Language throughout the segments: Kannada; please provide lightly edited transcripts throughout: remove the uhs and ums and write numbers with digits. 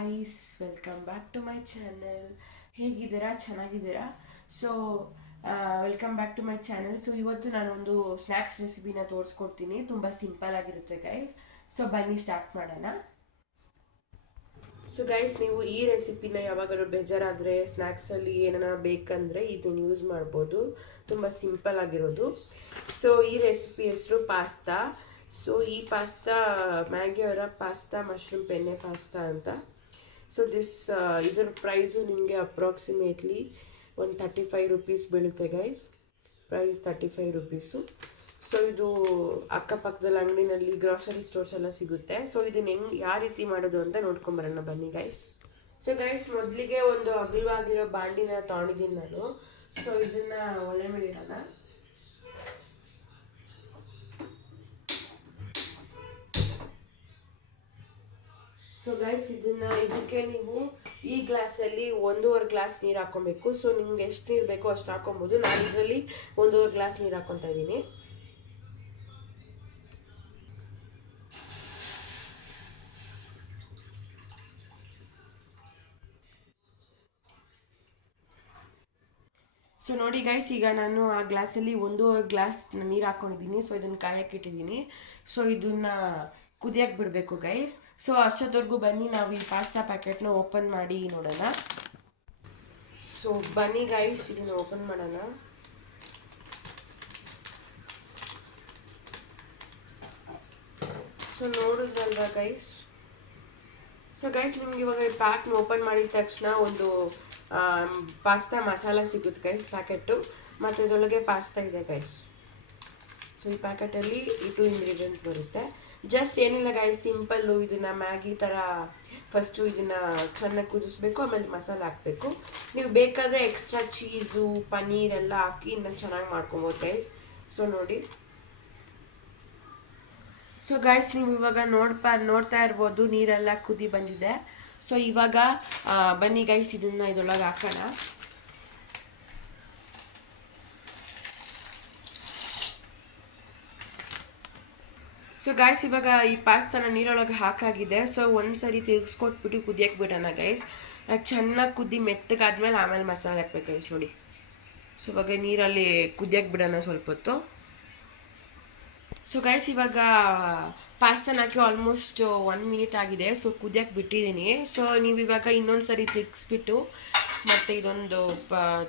Guys, welcome back to my channel. ಹೇಗಿದ್ದೀರಾ? ಚೆನ್ನಾಗಿದ್ದೀರಾ? So welcome back to my channel. So ಇವತ್ತು ನಾನೊಂದು ಸ್ನ್ಯಾಕ್ಸ್ ರೆಸಿಪಿನ ತೋರಿಸ್ಕೊಡ್ತೀನಿ. ತುಂಬ ಸಿಂಪಲ್ ಆಗಿರುತ್ತೆ ಗೈಸ್. ಸೊ ಬನ್ನಿ ಸ್ಟಾರ್ಟ್ ಮಾಡೋಣ. ಸೊ ಗೈಸ್, ನೀವು ಈ ರೆಸಿಪಿನ ಯಾವಾಗಾದ್ರೂ ಬೇಜಾರಾದರೆ ಸ್ನ್ಯಾಕ್ಸಲ್ಲಿ ಏನಾರ ಬೇಕಂದರೆ ಇದನ್ನು ಯೂಸ್ ಮಾಡ್ಬೋದು. ತುಂಬ ಸಿಂಪಲ್ ಆಗಿರೋದು. ಸೊ ಈ ರೆಸಿಪಿ ಹೆಸರು ಪಾಸ್ತಾ. ಸೊ ಈ ಪಾಸ್ತಾ ಮ್ಯಾಗಿಯವರ ಪಾಸ್ತಾ ಮಶ್ರೂಮ್ ಪೆನ್ನೆ ಪಾಸ್ತಾ ಅಂತ. ಸೊ ಇದರ ಪ್ರೈಸು ನಿಮಗೆ ಅಪ್ರಾಕ್ಸಿಮೇಟ್ಲಿ ಒಂದು 35 ರುಪೀಸ್ ಬೀಳುತ್ತೆ ಗೈಸ್. Price 35 rupees. ಸೊ ಇದು ಅಕ್ಕಪಕ್ಕದಲ್ಲಿ ಅಂಗಡಿನಲ್ಲಿ ಗ್ರಾಸರಿ ಸ್ಟೋರ್ಸ್ ಎಲ್ಲ ಸಿಗುತ್ತೆ. ಸೊ ಇದನ್ನ ಯಾವ ರೀತಿ ಮಾಡೋದು ಅಂತ ನೋಡ್ಕೊಂಬರೋಣ ಬನ್ನಿ ಗೈಸ್. ಸೊ ಗೈಸ್, ಮೊದಲಿಗೆ ಒಂದು ಅಗಲವಾಗಿರೋ ಬಾಂಡಿನ ತೊಗೊಂಡಿದ್ದೀನಿ ನಾನು. ಸೊ ಇದನ್ನ ಒಲೆ ಮೇಲೆ ಇಡೋಣ. ಸೊ ಗೈಸ್, ಇದಕ್ಕೆ ನೀವು ಈ ಗ್ಲಾಸಲ್ಲಿ 1.5 ಗ್ಲಾಸ್ ನೀರು ಹಾಕೊಬೇಕು. ಸೊ ನಿಮ್ಗೆ ಎಷ್ಟು ನೀರು ಬೇಕೋ ಅಷ್ಟು ಹಾಕೊಬೋದು. ನಾನು ಇದರಲ್ಲಿ 1.5 ಗ್ಲಾಸ್ ನೀರು ಹಾಕೊತಾ ಇದ್ದೀನಿ. ಸೊ ನೋಡಿ ಗೈಸ್, ಈಗ ನಾನು ಆ ಗ್ಲಾಸಲ್ಲಿ 1.5 ಗ್ಲಾಸ್ ನೀರು ಹಾಕ್ಕೊಂಡಿದ್ದೀನಿ. ಸೊ ಇದನ್ನು ಕಾಯಕ್ಕೆ ಇಟ್ಟಿದ್ದೀನಿ. ಸೊ ಇದನ್ನು ಕುದಿಯಕ್ಕೆ ಬಿಡಬೇಕು ಗೈಸ್. ಸೊ ಅಷ್ಟೊತ್ತವರೆಗೂ ಬನ್ನಿ ನಾವು ಈ ಪಾಸ್ತಾ ಪ್ಯಾಕೆಟ್ನ ಓಪನ್ ಮಾಡಿ ನೋಡೋಣ. ಸೊ ಬನ್ನಿ ಗೈಸ್, ಇದನ್ನು ಓಪನ್ ಮಾಡೋಣ. ಸೊ ನೋಡಿದ್ರಲ್ವಾ ಗೈಸ್. ಸೊ ಗೈಸ್, ನಿಮ್ಗೆ ಇವಾಗ ಈ ಪ್ಯಾಕ್ನ ಓಪನ್ ಮಾಡಿದ ತಕ್ಷಣ ಒಂದು ಪಾಸ್ತಾ ಮಸಾಲ ಸಿಗುತ್ತೆ ಗೈಸ್, ಪ್ಯಾಕೆಟು. ಮತ್ತು ಇದರೊಳಗೆ ಪಾಸ್ತಾ ಇದೆ ಗೈಸ್. ಸೊ ಈ ಪ್ಯಾಕೆಟಲ್ಲಿ ಈ 2 ಇಂಗ್ರೀಡಿಯೆಂಟ್ಸ್ ಬರುತ್ತೆ. ಜಸ್ಟ್ ಏನಿಲ್ಲ ಗೈಸ್, ಸಿಂಪಲ್ಲು. ಇದನ್ನು ಮ್ಯಾಗಿ ಥರ ಫಸ್ಟು ಇದನ್ನು ಚೆನ್ನಾಗಿ ಕುದಿಸ್ಬೇಕು, ಆಮೇಲೆ ಮಸಾಲೆ ಹಾಕಬೇಕು. ನೀವು ಬೇಕಾದರೆ ಎಕ್ಸ್ಟ್ರಾ ಚೀಸು ಪನ್ನೀರೆಲ್ಲ ಹಾಕಿ ಇನ್ನೂ ಚೆನ್ನಾಗಿ ಮಾಡ್ಕೊಬೋದು ಗೈಸ್. ಸೊ ನೋಡಿ. ಸೊ ಗೈಸ್, ನೀವು ಇವಾಗ ನೋಡ್ತಾ ಇರ್ಬೋದು, ನೀರೆಲ್ಲ ಕುದಿ ಬಂದಿದೆ. ಸೊ ಇವಾಗ ಬನ್ನಿ ಗೈಸ್, ಇದನ್ನು ಇದರೊಳಗೆ ಹಾಕೋಣ. ಸೊ ಗೈಸ್, ಇವಾಗ ಈ ಪಾಸ್ತಾನ ನೀರೊಳಗೆ ಹಾಕಾಗಿದೆ. ಸೊ ಒಂದು ಸರಿ ತಿರುಗಿಸ್ಕೊಟ್ಬಿಟ್ಟು ಕುದಿಯಕ್ಕೆ ಬಿಡೋಣ ಗೈಸ್. ಚೆನ್ನಾಗಿ ಕುದಿ ಮೆತ್ತಗಾದ್ಮೇಲೆ ಆಮೇಲೆ ಮಸಾಲೆ ಹಾಕ್ಬೇಕು ಗೈಸ್. ನೋಡಿ. ಸೊ ಇವಾಗ ನೀರಲ್ಲಿ ಕುದಿಯಕ್ಕೆ ಬಿಡೋಣ ಸ್ವಲ್ಪ ಹೊತ್ತು. ಸೊ ಗೈಸ್, ಇವಾಗ ಪಾಸ್ತಾನ ಹಾಕಿ ಆಲ್ಮೋಸ್ಟ್ 1 ಮಿನಿಟ್ ಆಗಿದೆ. ಸೊ ಕುದಿಯಕ್ಕೆ ಬಿಟ್ಟಿದ್ದೀನಿ. ಸೊ ನೀವು ಇವಾಗ ಇನ್ನೊಂದು ಸರಿ ತಿರುಗಿಸ್ಬಿಟ್ಟು ಮತ್ತು ಇದೊಂದು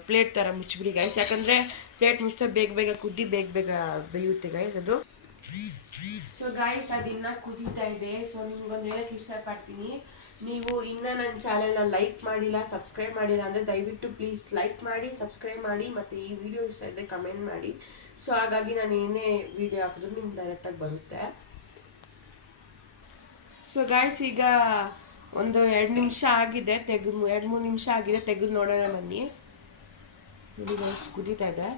ಪ್ಲೇಟ್ ಥರ ಮುಚ್ಚಿಬಿಡಿ ಗೈಸ್. ಯಾಕಂದರೆ ಪ್ಲೇಟ್ ಮುಚ್ಚಿದ್ರೆ ಬೇಗ ಕುದ್ದಿ ಬೇಗ ಬೇಯುತ್ತೆ ಗೈಸ್ ಅದು. ಸೊ ಗೈಸ್, ಅದಿನ್ನೂ ಕುದೀತಾ ಇದೆ. ಸೊ ನಿಮ್ಗೊಂದು ಹೇಳಕ್ಕೆ ಇಷ್ಟಪಡ್ತೀನಿ, ನೀವು ಇನ್ನೂ ನನ್ನ ಚಾನಲ್ನ ಲೈಕ್ ಮಾಡಿಲ್ಲ, ಸಬ್ಸ್ಕ್ರೈಬ್ ಮಾಡಿಲ್ಲ ಅಂದರೆ ದಯವಿಟ್ಟು ಪ್ಲೀಸ್ ಲೈಕ್ ಮಾಡಿ, ಸಬ್ಸ್ಕ್ರೈಬ್ ಮಾಡಿ, ಮತ್ತು ಈ ವಿಡಿಯೋ ಇಷ್ಟ ಇದ್ದರೆ ಕಮೆಂಟ್ ಮಾಡಿ. ಸೊ ಹಾಗಾಗಿ ನಾನು ಏನೇ ವಿಡಿಯೋ ಹಾಕಿದ್ರು ನಿಮ್ಗೆ ಡೈರೆಕ್ಟಾಗಿ ಬರುತ್ತೆ. ಸೊ ಗೈಸ್, ಈಗ ಒಂದು 2 ನಿಮಿಷ ಆಗಿದೆ, 2-3 ನಿಮಿಷ ಆಗಿದೆ, ತೆಗೆದು ನೋಡೋಣ ಬನ್ನಿ. ನೋಡಿ ಗೈಸ್, ಕುದೀತಾ ಇದೆ.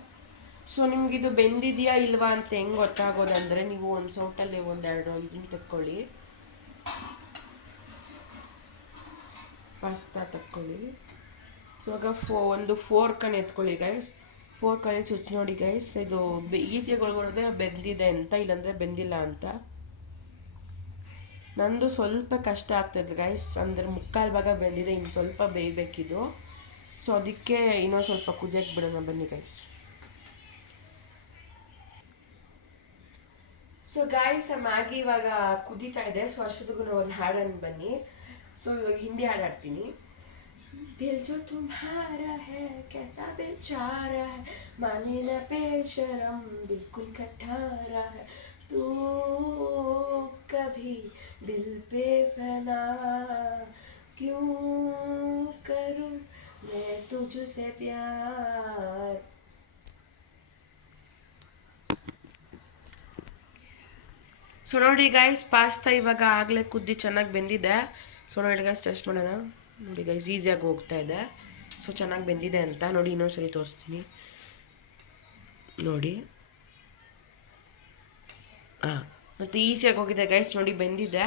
ಸೊ ನಿಮಗಿದು ಬೆಂದಿದೆಯಾ ಇಲ್ವಾ ಅಂತ ಹೆಂಗೆ ಗೊತ್ತಾಗೋದಂದರೆ, ನೀವು ಒಂದು ಸೌಟಲ್ಲಿ 1-2 ಇದನ್ನು ತಕ್ಕೊಳ್ಳಿ, ಪಾಸ್ತಾ ತಕ್ಕೊಳ್ಳಿ. ಸೊ ಇವಾಗ ಒಂದು ಫೋರ್ಕನ್ನು ಎತ್ಕೊಳ್ಳಿ ಗೈಸ್. ಫೋರ್ಕಲ್ಲಿ ಚುಚ್ಚಿ ನೋಡಿ ಗೈಸ್, ಇದು ಈಸಿಯಾಗಿ ಒಳಗೊಳದೆ ಬೆಂದಿದೆ ಅಂತ, ಇಲ್ಲಾಂದರೆ ಬೆಂದಿಲ್ಲ ಅಂತ. ನಂದು ಸ್ವಲ್ಪ ಕಷ್ಟ ಆಗ್ತದೆ ಗೈಸ್, ಅಂದರೆ 3/4 ಭಾಗ ಬೆಂದಿದೆ, ಇನ್ನು ಸ್ವಲ್ಪ ಬೇಯಬೇಕಿದು. ಸೊ ಅದಕ್ಕೆ ಇನ್ನೊಂದು ಸ್ವಲ್ಪ ಕುದಿಯಕ್ಕೆ ಬಿಡೋಣ ಬನ್ನಿ ಗೈಸ್. ಸೊ ಗೈಸ್, ಮ್ಯಾಗಿ ಇವಾಗ ಕುದೀತಾ ಇದೆ. ಸೊ ಅಷ್ಟೊತ್ತಿಗೂ ನಾವು ಒಂದು ಹಾಡನ್ನು ಬನ್ನಿ. ಸೊ ಇವಾಗ ಹಿಂದಿ ಹಾಡು ಹಾಡ್ತೀನಿ. ದಿಲ್ ಜೋ ತುಮ್ಹಾರಾ ಹೈ ಕೈಸಾ ಬೇಚಾರಾ ಹೈ, ಮಾನೆ ನಾ ಬೇಶರಂ ಬಿಲ್ಕುಲ್ ಕಠಾರಾ ಹೈ, ತೂ ಕಭಿ ದಿಲ್ ಪೇ ಫನಾ ಕ್ಯೂ ಕರೂ ಮೈ ತುझसे ಪ್ಯಾರ್. ಸೊ ನೋಡಿ ಗೈಸ್, ಪಾಸ್ತಾ ಇವಾಗ ಆಗಲೇ ಕುದ್ದಿ ಚೆನ್ನಾಗಿ ಬೆಂದಿದೆ. ಸೊ ನೋಡಿ ಗೈಸ್, ಟೆಸ್ಟ್ ಮಾಡೋಣ. ನೋಡಿ ಗೈಸ್, ಈಸಿಯಾಗಿ ಹೋಗ್ತಾ ಇದೆ. ಸೊ ಚೆನ್ನಾಗಿ ಬೆಂದಿದೆ ಅಂತ ನೋಡಿ. ಇನ್ನೊಂದ್ಸರಿ ತೋರಿಸ್ತೀನಿ ನೋಡಿ. ಮತ್ತು ಈಸಿಯಾಗಿ ಹೋಗಿದೆ ಗೈಸ್, ನೋಡಿ ಬೆಂದಿದೆ.